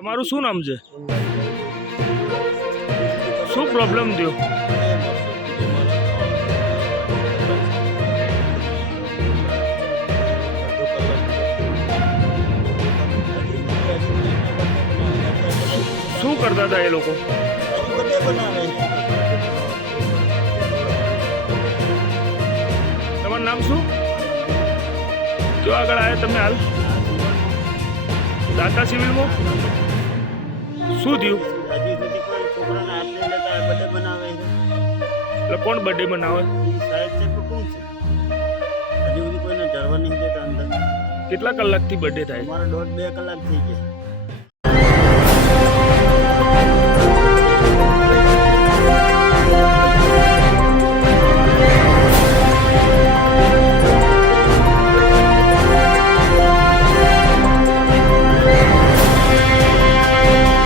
તમારું શું નામ છે? શું પ્રોબ્લેમ થયો? શું કરતા હતા એ લોકો? તમારું નામ શું? જો આગળ આવ્યા તમે હાલ દાતા સિવિલમાં શું થયું? એટલે કોણ બર્થડે બનાવે? કેટલા કલાકથી બર્થડે થાય? અમારો 1.5-2 કલાક થઈ ગયા.